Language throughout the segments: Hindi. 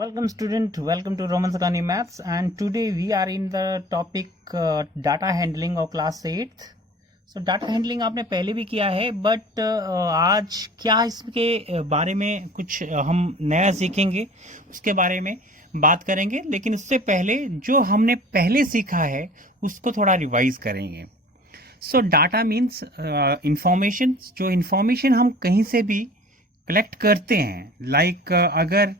Welcome student, welcome to Roman Sakani Maths, and today we are in the topic data handling of class 8th. So data handling आपने पहले भी किया है, बट आज क्या इसके बारे में कुछ हम नया सीखेंगे, उसके बारे में बात करेंगे। लेकिन उससे पहले जो हमने पहले सीखा है उसको थोड़ा रिवाइज करेंगे। सो डाटा मीन्स इंफॉर्मेशन, जो इंफॉर्मेशन हम कहीं से भी कलेक्ट करते हैं। लाइक अगर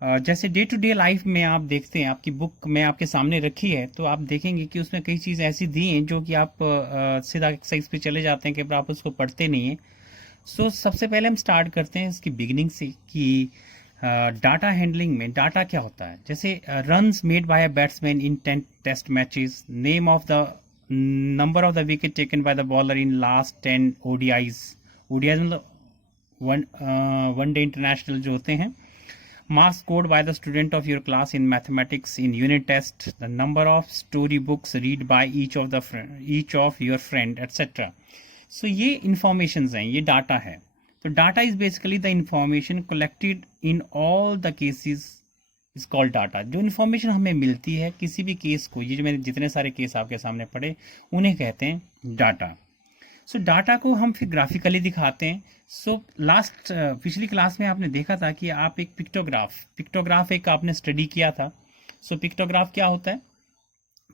जैसे डे टू डे लाइफ में आप देखते हैं, आपकी बुक में आपके सामने रखी है, तो आप देखेंगे कि उसमें कई चीज़ ऐसी दी हैं जो कि आप सीधा एक्सरसाइज पे चले जाते हैं कि आप उसको पढ़ते नहीं हैं। सो सबसे पहले हम स्टार्ट करते हैं इसकी बिगिनिंग से कि डाटा हैंडलिंग में डाटा क्या होता है। जैसे runs made by a batsman in 10 test matches, name of the number of the wicket taken by the bowler in last 10 ODIs. ODIs मतलब वन डे इंटरनेशनल जो होते हैं। Marks scored by the student of your class in mathematics in unit test, the number of story books read by each of your friend, etc. So ये informations हैं, ये data है। तो data is basically the information collected in all the cases is called data। जो information हमें मिलती है किसी भी केस को, ये जो मैंने जितने सारे केस आपके सामने पढ़े उन्हें कहते हैं डाटा। सो डाटा को हम फिर ग्राफिकली दिखाते हैं। सो लास्ट पिछली क्लास में आपने देखा था कि आप एक पिक्टोग्राफ एक आपने स्टडी किया था। सो पिक्टोग्राफ क्या होता है?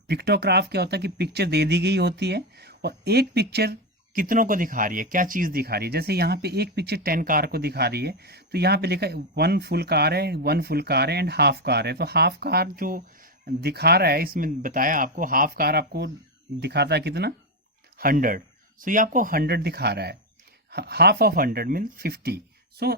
पिक्टोग्राफ क्या होता है कि पिक्चर दे दी गई होती है और एक पिक्चर कितनों को दिखा रही है, क्या चीज़ दिखा रही है। जैसे यहाँ पे एक पिक्चर 10 कार को दिखा रही है, तो यहाँ पे लिखा है 1 फुल कार है, 1 फुल कार है एंड हाफ कार है। तो हाफ कार जो दिखा रहा है, इसमें बताया आपको हाफ कार आपको दिखाता है कितना, 100। सो ये आपको 100 दिखा रहा है। Half of 100 mean 50। सो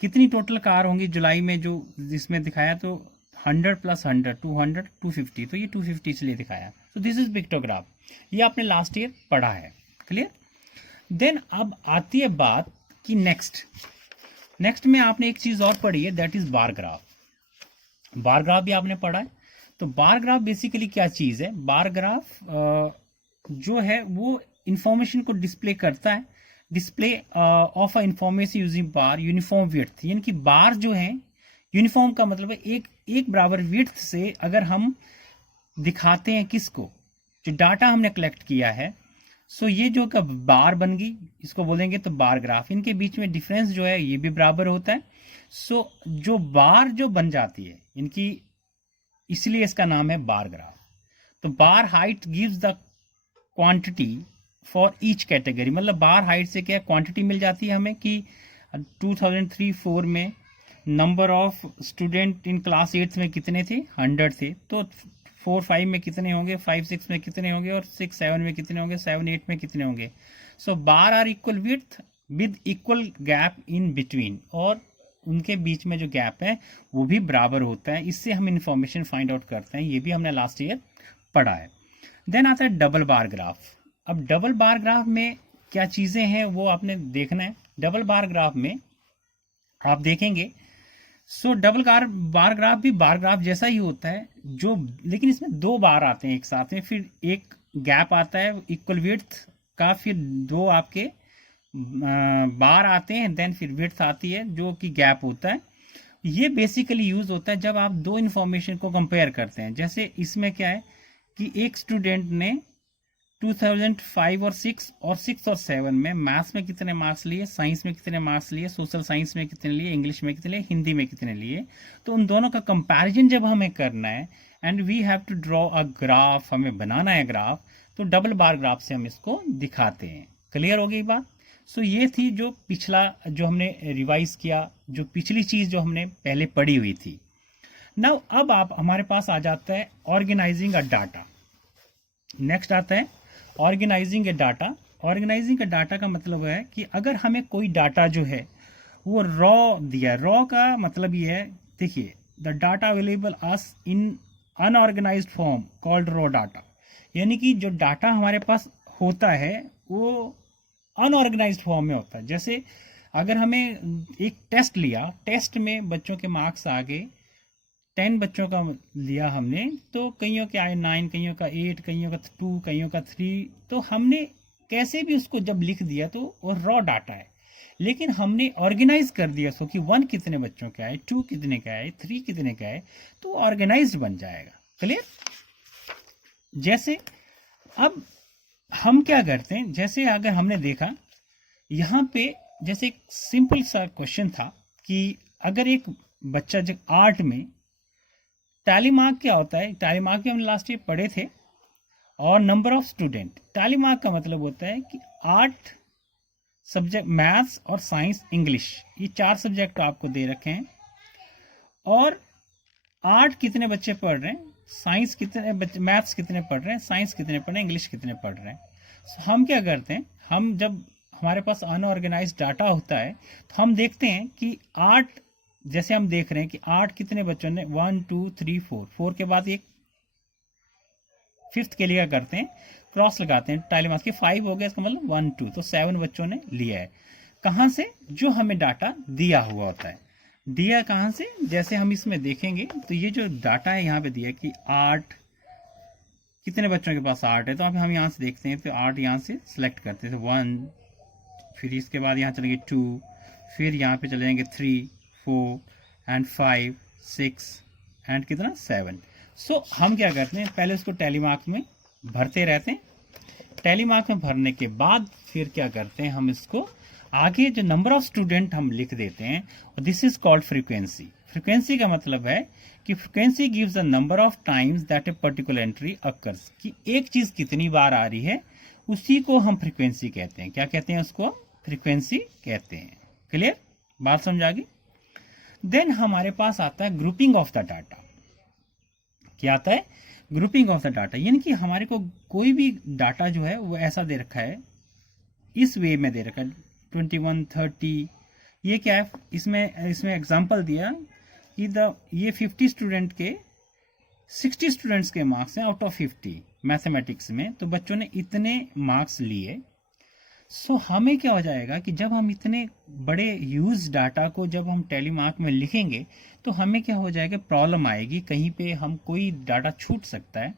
कितनी टोटल कार होंगी जुलाई में जो जिसमें दिखाया, तो 100 प्लस 100 200 250। तो ये 250 इसलिए दिखाया। So this is pictograph. ये आपने लास्ट ईयर पढ़ा है, क्लियर। देन अब आती है बात कि नेक्स्ट में आपने एक चीज और पढ़ी है, that is bar graph. Bar graph भी आपने पढ़ा है। तो बार ग्राफ बेसिकली क्या चीज है? बार ग्राफ जो है वो इंफॉर्मेशन को डिस्प्ले करता है। Display of a information using bar uniform width, यानी कि बार जो है यूनिफॉर्म का मतलब है एक बराबर विड्थ से अगर हम दिखाते हैं किसको, जो डाटा हमने कलेक्ट किया है। सो ये जो का बार बन गई, इसको बोलेंगे तो बार ग्राफ। इनके बीच में डिफरेंस जो है ये भी बराबर होता है। सो जो बार जो बन जाती है इनकी, इसलिए इसका नाम है बार ग्राफ। तो bar height gives the quantity for each category, मतलब बार हाइट से क्या क्वांटिटी मिल जाती है हमें कि 2003-4 में number of student in class 8 में कितने थे, 100 थे। तो 4-5 में कितने होंगे, 5-6 में कितने होंगे, और 6-7 में कितने होंगे, 7-8 में कितने होंगे। So bar are equal width with equal gap in between, और उनके बीच में जो गैप है वो भी बराबर होता है। इससे हम इंफॉर्मेशन फाइंड आउट करते हैं। ये भी हमने लास्ट ईयर पढ़ा है। देन आता है डबल बार ग्राफ। अब डबल बार ग्राफ में क्या चीज़ें हैं वो आपने देखना है। डबल बार ग्राफ में आप देखेंगे, सो डबल बार ग्राफ भी बार ग्राफ जैसा ही होता है, जो लेकिन इसमें 2 बार आते हैं एक साथ में, फिर एक गैप आता है इक्वल विड्थ का, फिर 2 आपके बार आते हैं, देन फिर विड्थ आती है जो कि गैप होता है। ये बेसिकली यूज होता है जब आप 2 इंफॉर्मेशन को कंपेयर करते हैं। जैसे इसमें क्या है कि एक स्टूडेंट ने 2005 और 6 और 7 में मैथ्स में कितने मार्क्स लिए, साइंस में कितने मार्क्स लिए, सोशल साइंस में कितने लिए, इंग्लिश में कितने लिए, हिंदी में कितने लिए। तो उन दोनों का कंपैरिजन जब हमें करना है and we have to draw a graph, हमें बनाना है ग्राफ, तो डबल बार ग्राफ से हम इसको दिखाते हैं। क्लियर हो गई बात। सो ये थी जो पिछला जो हमने रिवाइज किया, जो पिछली चीज जो हमने पहले पढ़ी हुई थी। नाउ अब आप हमारे पास आ जाता है ऑर्गेनाइजिंग अ डाटा। नेक्स्ट आता है ऑर्गेनाइजिंग ए डाटा। ऑर्गेनाइजिंग ए डाटा का मतलब है कि अगर हमें कोई डाटा जो है वो रॉ दिया, रॉ का मतलब ये है, देखिए the data available us in unorganised form called raw data, यानी कि जो डाटा हमारे पास होता है वो अनऑर्गेनाइज्ड फॉर्म में होता है। जैसे अगर हमें एक टेस्ट लिया, टेस्ट में बच्चों के मार्क्स आ गए, 10 बच्चों का लिया हमने, तो कईयों के आए 9, कईयों का 8, कईयों का 2, कईयों का 3। तो हमने कैसे भी उसको जब लिख दिया तो वो रॉ डाटा है। लेकिन हमने ऑर्गेनाइज कर दिया सो कि 1 कितने बच्चों का है, 2 कितने का है, 3 कितने का है, तो ऑर्गेनाइज्ड बन जाएगा। क्लियर? जैसे अब हम क्या करते हैं, जैसे अगर हमने देखा यहाँ पे, जैसे एक सिंपल सा क्वेश्चन था कि अगर एक बच्चा जब आर्ट में टैली मार्क क्या होता है, टैली मार्क भी हमने लास्ट ईयर पढ़े थे, और number of student. Tally mark का मतलब होता है कि 8 सब्जेक्ट, मैथ्स और साइंस इंग्लिश, ये 4 सब्जेक्ट आपको दे रखे हैं, और 8 कितने बच्चे पढ़ रहे हैं, साइंस कितने बच्चे, मैथ्स कितने पढ़ रहे हैं, साइंस कितने पढ़ रहे हैं, इंग्लिश कितने पढ़ रहे हैं। So, हम क्या करते हैं, हम जब हमारे पास अनऑर्गेनाइज्ड डाटा होता है तो हम देखते हैं कि 8, जैसे हम देख रहे हैं कि 8 कितने बच्चों ने 1 2 3 4 के बाद एक 5th के लिए क्या करते हैं, क्रॉस लगाते हैं, टाइली मार्क्स के 5 हो गया, इसका मतलब 1 2, तो 7 बच्चों ने लिया है। कहाँ से? जो हमें डाटा दिया हुआ होता है। दिया कहाँ से? जैसे हम इसमें देखेंगे तो ये जो डाटा है यहाँ पे दिया कि 8 कितने बच्चों के पास 8 है, तो अब हम यहाँ से देखते हैं, तो 8 यहाँ से सिलेक्ट करते हैं, तो 1, फिर इसके बाद यहाँ चलेंगे 2, फिर यहाँ पे चले जाएंगे 3 4 एंड 5 6 एंड कितना 7। सो हम क्या करते हैं, पहले उसको टैली मार्क में भरते रहते हैं। टैली मार्क में भरने के बाद फिर क्या करते हैं, हम इसको आगे जो नंबर ऑफ स्टूडेंट हम लिख देते हैं, और this is called frequency. Frequency का मतलब है कि frequency gives the number of times that a particular entry occurs, कि एक चीज कितनी बार आ रही है, उसी को हम फ्रीक्वेंसी कहते हैं। क्या कहते हैं उसको? फ्रीक्वेंसी कहते हैं। क्लियर? बात समझ आ गई? देन हमारे पास आता है ग्रुपिंग ऑफ द डाटा। क्या आता है? ग्रुपिंग ऑफ द डाटा, यानी कि हमारे को कोई भी डाटा जो है वो ऐसा दे रखा है, इस वे में दे रखा है 21 30। ये क्या है, इसमें एग्जांपल दिया कि ये 50 स्टूडेंट के 60 स्टूडेंट्स के मार्क्स हैं आउट ऑफ 50 मैथमेटिक्स में, तो बच्चों ने इतने मार्क्स लिए। सो हमें क्या हो जाएगा कि जब हम इतने बड़े यूज डाटा को जब हम टैली मार्क में लिखेंगे तो हमें क्या हो जाएगा, प्रॉब्लम आएगी, कहीं पे हम कोई डाटा छूट सकता है।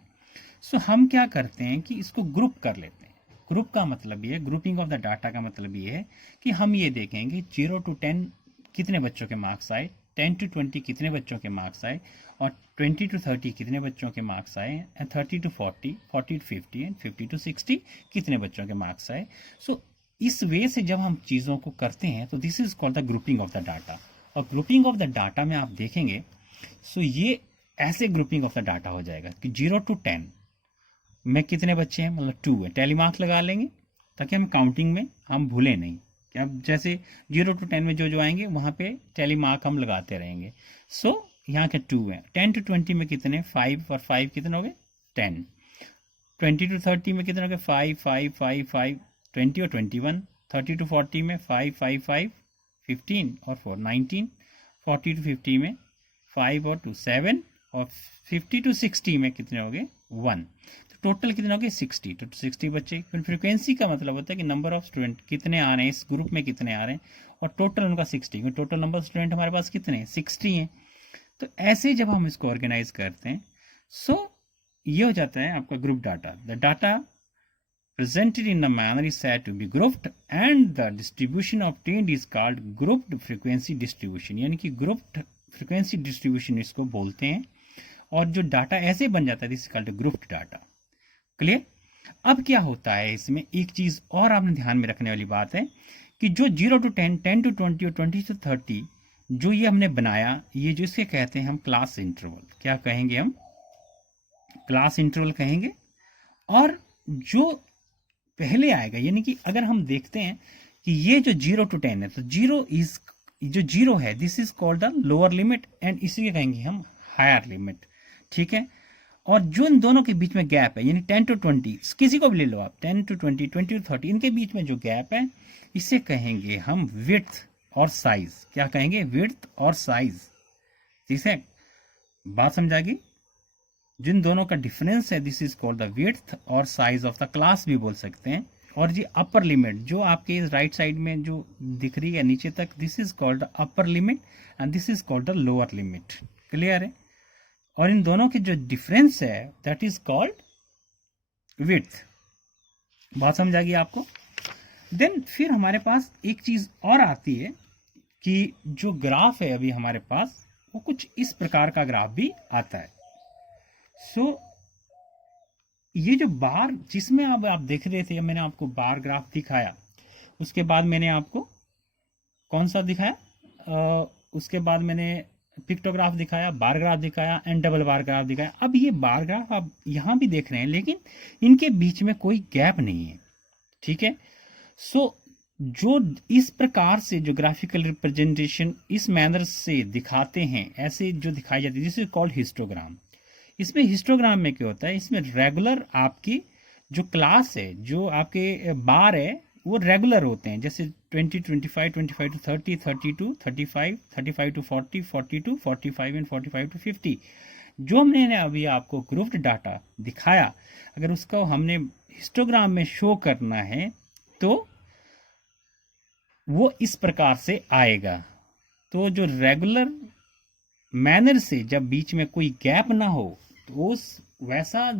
सो हम क्या करते हैं कि इसको ग्रुप कर लेते हैं। ग्रुप का मतलब ये है, ग्रुपिंग ऑफ द डाटा का मतलब ये है कि हम ये देखेंगे 0 to 10 कितने बच्चों के मार्क्स आए, 10 to 20 कितने बच्चों के मार्क्स आए, और 20 to 30 कितने बच्चों के मार्क्स आए, 30 to 40, 40 to 50 एंड 50 to 60 कितने बच्चों के मार्क्स आए। सो इस वे से जब हम चीज़ों को करते हैं तो this is called the grouping of the data. और ग्रुपिंग ऑफ द डाटा में आप देखेंगे, सो ये ऐसे ग्रुपिंग ऑफ द डाटा हो जाएगा कि 0 to 10 में कितने बच्चे हैं, मतलब 2 है, टैली मार्क लगा लेंगे ताकि हम काउंटिंग में हम भूले नहीं। क्या जैसे 0 to 10 में जो आएंगे वहाँ पे टैली मार्क हम लगाते रहेंगे। सो यहाँ के 2 है। 10 to 20 में कितने, 5 और 5 कितने हो गए, 10। 20 to 30 में कितने हो गए, 5 5 5 5, 20 और 21। 30 to 40 में 5 5 5, 15 और 4 19। 40 to 50 में 5 और 2 7, और 50 to 60 में कितने हो गए, 1। तो टोटल कितने हो गए, 60। तो 60 बच्चे। फिर फ्रीक्वेंसी का मतलब होता है कि नंबर ऑफ स्टूडेंट कितने आ रहे हैं, इस ग्रुप में कितने आ रहे हैं, और टोटल उनका 60। टोटल नंबर ऑफ स्टूडेंट हमारे पास कितने हैं, 60 हैं। तो ऐसे जब हम इसको ऑर्गेनाइज करते हैं, सो ये हो जाता है आपका group data. The data presented in a manner is said to be grouped and the distribution obtained is called grouped frequency distribution, यानी कि grouped frequency distribution इसको बोलते हैं। और जो डाटा ऐसे बन जाता है this is called grouped data. Clear? अब क्या होता है इसमें, एक चीज और आपने ध्यान में रखने वाली बात है कि जो 0 to 10, 10 to 20 और 20 to 30 जो ये हमने बनाया, ये जो इसके कहते हैं हम क्लास इंटरवल। क्या कहेंगे हम? क्लास इंटरवल कहेंगे। और जो पहले आएगा, यानी कि अगर हम देखते हैं कि ये जो 0 to 10 है, तो 0 है this is called the lower limit, and इसी कहेंगे हम हायर लिमिट। ठीक है? और जो इन दोनों के बीच में गैप है, यानी 10 to 20, किसी को भी ले लो आप, 10 to 20, 20 to 30, इनके बीच में जो गैप है इसे कहेंगे हम विड्थ और साइज। क्या कहेंगे? विड्थ और साइज। ठीक है? बात समझा गई? जिन दोनों का डिफरेंस है this is called the width और साइज ऑफ द क्लास भी बोल सकते हैं। और ये अपर लिमिट जो आपके राइट साइड में जो दिख रही है नीचे तक, this is called the upper limit and this is called the lower limit. Clear है? और इन दोनों के जो डिफरेंस है दैट इज कॉल्ड विड्थ। बात समझ आ गई आपको? देन फिर हमारे पास एक चीज और आती है कि जो ग्राफ है अभी हमारे पास वो कुछ इस प्रकार का ग्राफ भी आता है। सो ये जो बार जिसमें अब आप देख रहे थे, मैंने आपको बार ग्राफ दिखाया, उसके बाद मैंने आपको कौन सा दिखाया, उसके बाद मैंने पिक्टोग्राफ दिखाया, बार ग्राफ दिखाया एंड डबल बार ग्राफ दिखाया। अब ये बार ग्राफ आप यहाँ भी देख रहे हैं, लेकिन इनके बीच में कोई गैप नहीं है, ठीक है। सो जो इस प्रकार से जो ग्राफिकल रिप्रेजेंटेशन इस मैनर से दिखाते हैं, ऐसे जो दिखाई जाती है, दिस इज कॉल्ड हिस्टोग्राम। इसमें हिस्टोग्राम में क्या होता है, इसमें रेगुलर आपकी जो क्लास है, जो आपके बार है, वो रेगुलर होते हैं, जैसे 20, 25, 25 to 30, 30 to 35, 35 to 40, 40 to 45 and 45 to 50। जो हमने अभी आपको ग्रुप्ड डाटा दिखाया, अगर उसको हमने हिस्टोग्राम में शो करना है तो वो इस प्रकार से आएगा। तो जो रेगुलर मैनर से जब बीच में कोई गैप ना हो, तो उस वैसा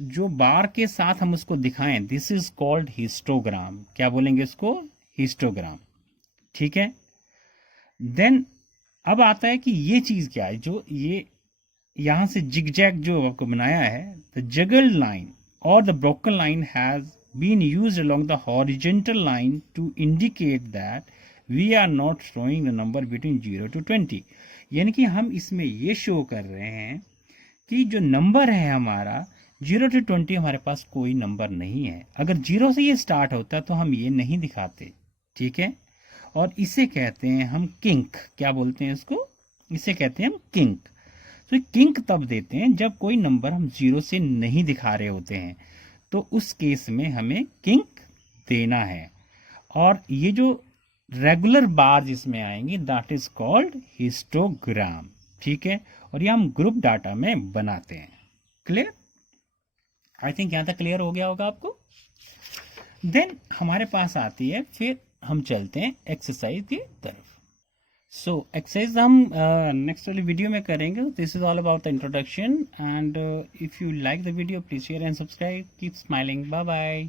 जो बार के साथ हम उसको दिखाएं, दिस इज कॉल्ड हिस्टोग्राम। क्या बोलेंगे इसको? हिस्टोग्राम, ठीक है। देन अब आता है कि ये चीज क्या है, जो ये यहां से जिगजैग जो आपको बनाया है, द जगल्ड लाइन और the broken line has been used along the horizontal line to indicate that we are not showing the number between 0 to 20। यानी कि हम इसमें ये शो कर रहे हैं कि जो नंबर है हमारा 0 to 20, हमारे पास कोई नंबर नहीं है। अगर 0 से ये स्टार्ट होता तो हम ये नहीं दिखाते, ठीक है। और इसे कहते हैं हम किंक। क्या बोलते हैं इसको? इसे कहते हैं हम किंक। तो किंक तब देते हैं जब कोई नंबर हम 0 से नहीं दिखा रहे होते हैं, तो उस केस में हमें किंक देना है। और ये जो रेगुलर बार जिसमें आएंगे, दैट इज कॉल्ड हिस्टोग्राम, ठीक है। और ये हम ग्रुप डाटा में बनाते हैं। क्लियर? आई थिंक यहां तक क्लियर हो गया होगा आपको। देन हमारे पास आती है, फिर हम चलते हैं एक्सरसाइज की तरफ। सो एक्सरसाइज हम नेक्स्ट वाली वीडियो में करेंगे। This is all about the introduction, and if you like the video please share and subscribe. Keep smiling. Bye bye.